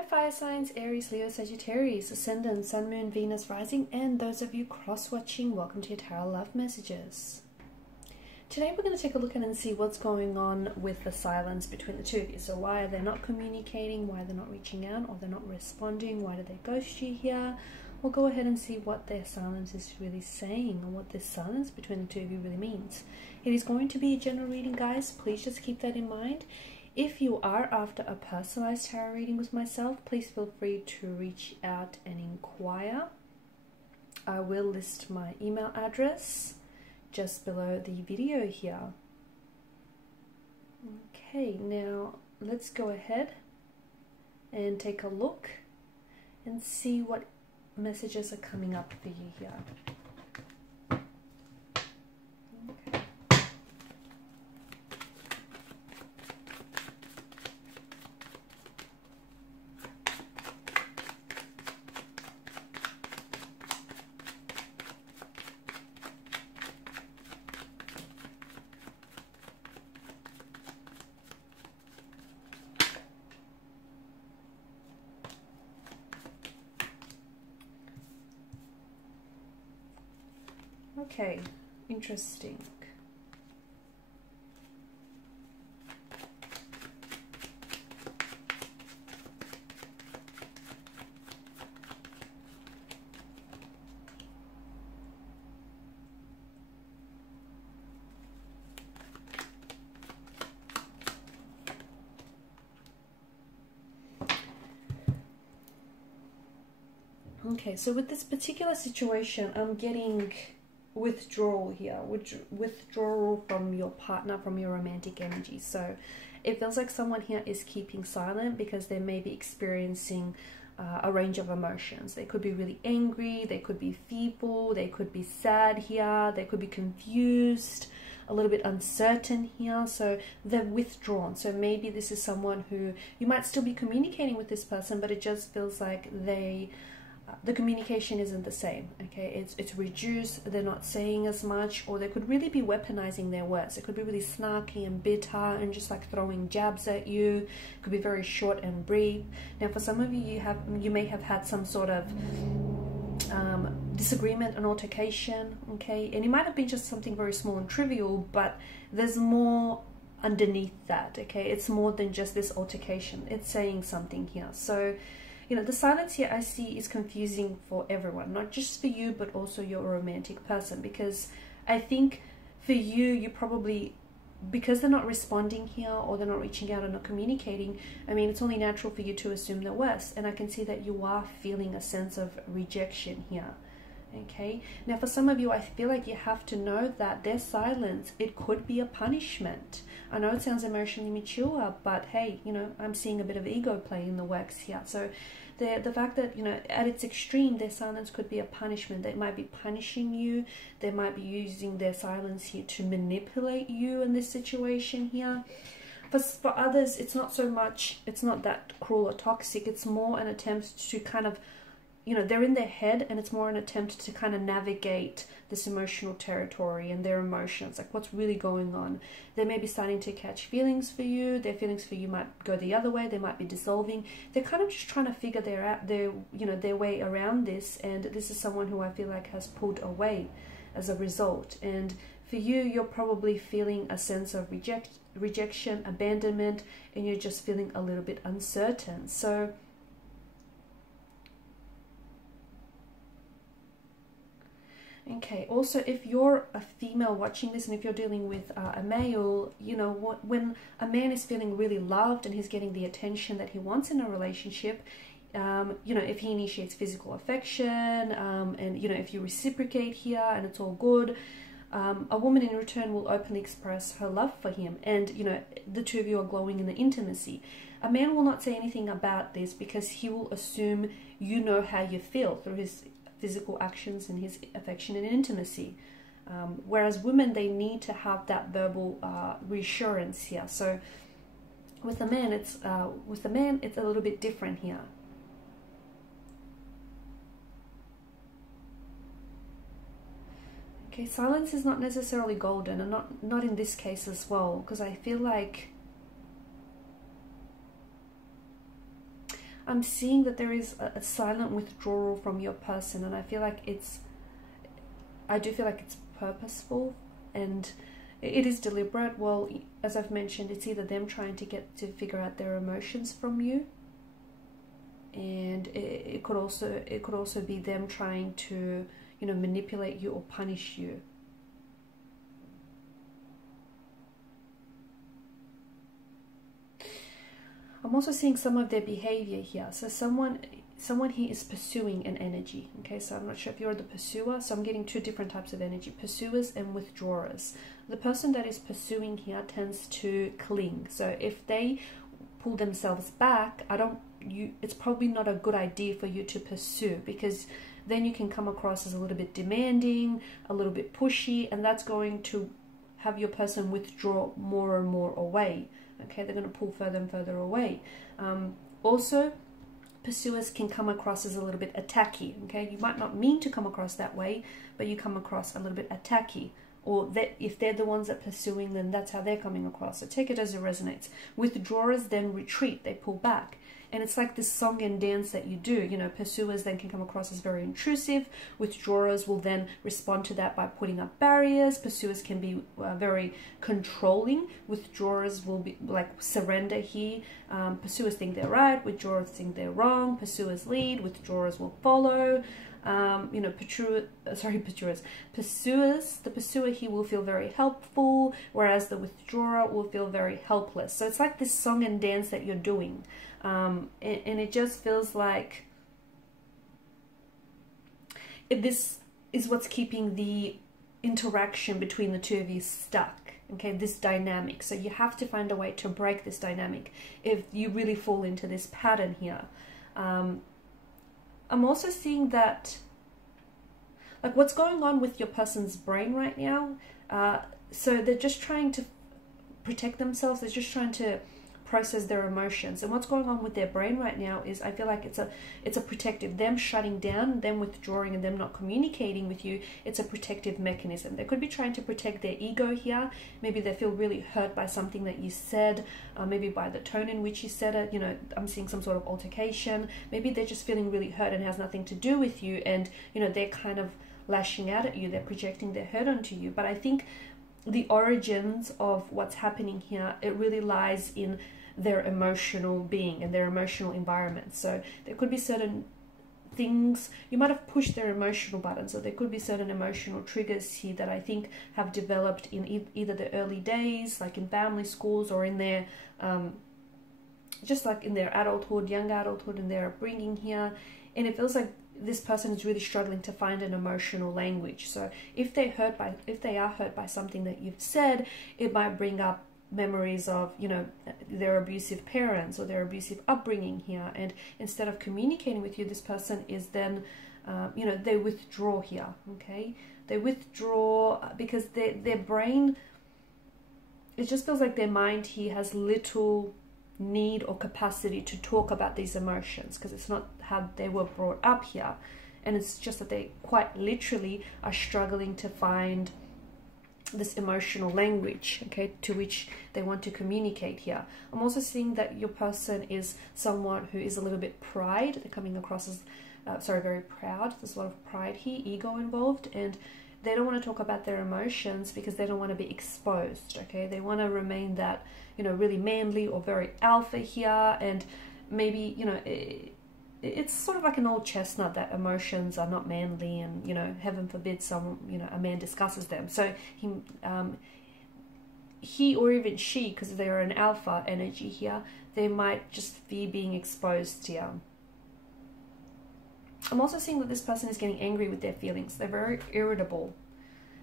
Hi fire signs, Aries, Leo, Sagittarius, Ascendant, Sun, Moon, Venus, Rising, and those of you cross-watching, welcome to your Tarot Love Messages. Today we're going to take a look at and see what's going on with the silence between the two of you. So why are they not communicating, why they're not reaching out, or they're not responding, why do they ghost you here? We'll go ahead and see what their silence is really saying, and what this silence between the two of you really means. It is going to be a general reading, guys. Please just keep that in mind. If you are after a personalized tarot reading with myself, please feel free to reach out and inquire. I will list my email address just below the video here. Okay, now let's go ahead and take a look and see what messages are coming up for you here. Okay, interesting. Okay, so with this particular situation, I'm getting withdrawal here, withdrawal from your partner, from your romantic energy. So it feels like someone here is keeping silent because they may be experiencing a range of emotions. They could be really angry, they could be feeble, they could be sad here, they could be confused, a little bit uncertain here. So they're withdrawn. So maybe this is someone who you might still be communicating with this person, but it just feels like the communication isn't the same. Okay, it's reduced, they're not saying as much, or they could really be weaponizing their words. It could be really snarky and bitter and just like throwing jabs at you. It could be very short and brief. Now for some of you, you may have had some sort of disagreement and altercation, okay, and it might have been just something very small and trivial, but there's more underneath that. Okay, it's more than just this altercation, it's saying something here. So you know, the silence here I see is confusing for everyone, not just for you, but also your romantic person. Because I think for you, you probably, because they're not responding here, or they're not reaching out and not communicating, I mean, it's only natural for you to assume the worst. And I can see that you are feeling a sense of rejection here. Okay, now for some of you, I feel like you have to know that their silence, it could be a punishment. I know it sounds emotionally mature, but hey, you know, I'm seeing a bit of ego play in the works here. So the fact that, you know, at its extreme, their silence could be a punishment. They might be punishing you. They might be using their silence here to manipulate you in this situation here. For others, it's not so much, it's not that cruel or toxic. It's more an attempt to kind of, you know, they're in their head, and it's more an attempt to kind of navigate this emotional territory and their emotions, like what's really going on. They may be starting to catch feelings for you. Their feelings for you might go the other way. They might be dissolving. They're kind of just trying to figure their way around this. And this is someone who I feel like has pulled away as a result. And for you, you're probably feeling a sense of rejection, abandonment, and you're just feeling a little bit uncertain. So okay, also if you're a female watching this, and if you're dealing with a male, you know, when a man is feeling really loved and he's getting the attention that he wants in a relationship, you know, if he initiates physical affection, and, you know, if you reciprocate here and it's all good, a woman in return will openly express her love for him, and, you know, the two of you are glowing in the intimacy. A man will not say anything about this because he will assume you know how you feel through his physical actions and his affection and intimacy, whereas women, they need to have that verbal reassurance here. So with the man, it's a little bit different here. Okay, silence is not necessarily golden, and not in this case as well, because I feel like I'm seeing that there is a silent withdrawal from your person, and I do feel like it's purposeful, and it is deliberate. Well, as I've mentioned, it's either them trying to figure out their emotions from you, and it could also be them trying to, you know, manipulate you or punish you. I'm also seeing some of their behavior here. So someone here is pursuing an energy. Okay, so I'm not sure if you're the pursuer. So I'm getting two different types of energy: pursuers and withdrawers. The person that is pursuing here tends to cling. So if they pull themselves back, it's probably not a good idea for you to pursue, because then you can come across as a little bit demanding, a little bit pushy, and that's going to have your person withdraw more and more away. Okay, they're going to pull further and further away. Also, pursuers can come across as a little bit attacky. Okay, you might not mean to come across that way, but you come across a little bit attacky. Or that if they're the ones that are pursuing, then that's how they're coming across. So take it as it resonates. Withdrawers then retreat, they pull back. And it's like this song and dance that you do. You know, pursuers then can come across as very intrusive. Withdrawers will then respond to that by putting up barriers. Pursuers can be very controlling. Withdrawers will be like surrender here. Pursuers think they're right. Withdrawers think they're wrong. Pursuers lead. Withdrawers will follow. You know, pursuers. The pursuer here will feel very helpful, whereas the withdrawer will feel very helpless. So it's like this song and dance that you're doing. And it just feels like this is what's keeping the interaction between the two of you stuck. Okay, this dynamic. So you have to find a way to break this dynamic if you really fall into this pattern here. I'm also seeing that, like, what's going on with your person's brain right now. So they're just trying to protect themselves. They're just trying to process their emotions. And what's going on with their brain right now is, I feel like it's a protective, them shutting down, them withdrawing, and them not communicating with you. It's a protective mechanism. They could be trying to protect their ego here. Maybe they feel really hurt by something that you said, maybe by the tone in which you said it. You know, I'm seeing some sort of altercation. Maybe they're just feeling really hurt and has nothing to do with you, and you know, they're kind of lashing out at you. They're projecting their hurt onto you. But I think the origins of what's happening here, it really lies in their emotional being and their emotional environment. So there could be certain things, you might have pushed their emotional buttons, so there could be certain emotional triggers here that I think have developed in either the early days, like in family, schools, or in their just like in their adulthood, young adulthood, and their upbringing here. And it feels like this person is really struggling to find an emotional language. So if they are hurt by something that you've said, it might bring up memories of, you know, their abusive parents or their abusive upbringing here. And instead of communicating with you, this person is then, you know, they withdraw here. Okay, they withdraw because their brain, it just feels like their mind here has little need or capacity to talk about these emotions, because it's not how they were brought up here. And it's just that they quite literally are struggling to find this emotional language, okay, to which they want to communicate here. I'm also seeing that your person is someone who is a little bit pride. They're coming across as very proud. There's a lot of pride here, ego involved, and they don't want to talk about their emotions because they don't want to be exposed. Okay, they want to remain that, you know, really manly or very alpha here. And maybe, you know, it's sort of like an old chestnut that emotions are not manly, and, you know, heaven forbid a man discusses them. So he or even she, because they're an alpha energy here, they might just fear being exposed here. I'm also seeing that this person is getting angry with their feelings. They're very irritable.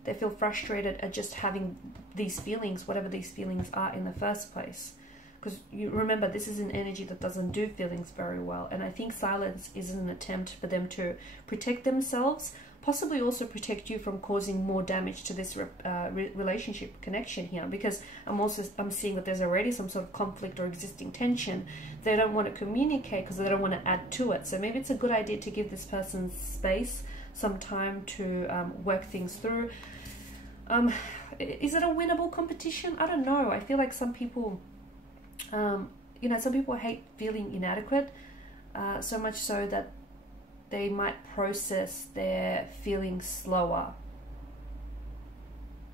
They feel frustrated at just having these feelings, whatever these feelings are in the first place. Because you remember, this is an energy that doesn't do feelings very well. And I think silence is an attempt for them to protect themselves, possibly also protect you from causing more damage to this relationship connection here. Because I'm seeing that there's already some sort of conflict or existing tension. They don't want to communicate because they don't want to add to it. So maybe it's a good idea to give this person space, some time to work things through. Is it a winnable competition? I don't know. I feel like some people, you know, some people hate feeling inadequate. so much so that they might process their feelings slower.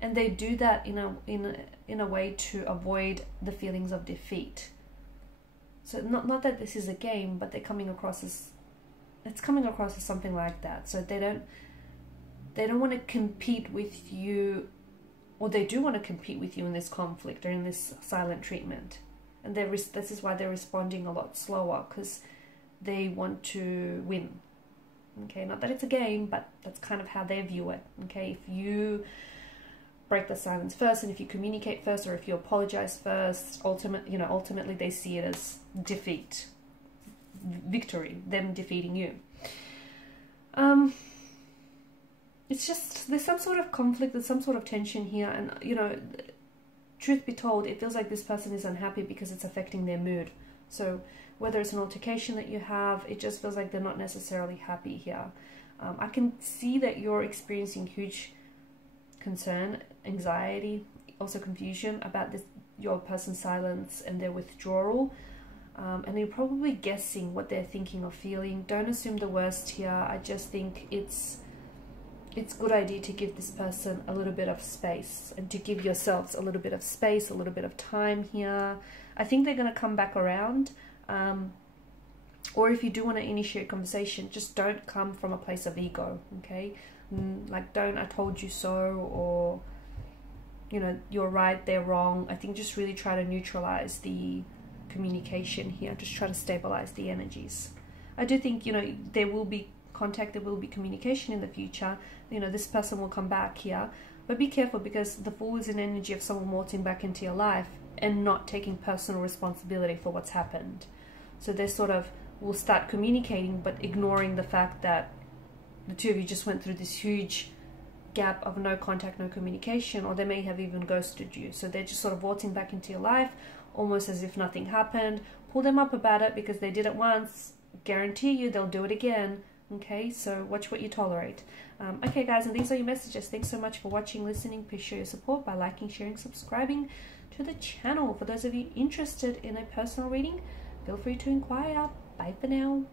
And they do that in a way to avoid the feelings of defeat. So not that this is a game, but they're coming across as, it's coming across as something like that. So they don't want to compete with you, or they do want to compete with you in this conflict or in this silent treatment. And this is why they're responding a lot slower, because they want to win. Okay, not that it's a game, but that's kind of how they view it. Okay, if you break the silence first, and if you communicate first, or if you apologize first, ultimately they see it as defeat, victory, them defeating you. It's just, there's some sort of conflict, there's some sort of tension here, and truth be told, it feels like this person is unhappy because it's affecting their mood. So whether it's an altercation that you have, it just feels like they're not necessarily happy here. I can see that you're experiencing huge concern, anxiety, also confusion about your person's silence and their withdrawal, and you're probably guessing what they're thinking or feeling. Don't assume the worst here. I just think it's a good idea to give this person a little bit of space, and to give yourselves a little bit of space, a little bit of time here. I think they're going to come back around, or if you do want to initiate conversation, just don't come from a place of ego, okay? Like, don't "I told you so," or you're right, they're wrong. I think just really try to neutralize the communication here. Just try to stabilize the energies. I do think there will be contact, there will be communication in the future. This person will come back here, but be careful, because the Fool is an energy of someone waltzing back into your life and not taking personal responsibility for what's happened. So they sort of will start communicating, but ignoring the fact that the two of you just went through this huge gap of no contact, no communication, or they may have even ghosted you. So they're just sort of waltzing back into your life, almost as if nothing happened. Pull them up about it, because they did it once. Guarantee you they'll do it again. Okay, so watch what you tolerate. Okay guys, and these are your messages. Thanks so much for watching, listening. Please show your support by liking, sharing, subscribing to the channel. For those of you interested in a personal reading, feel free to inquire. Bye for now.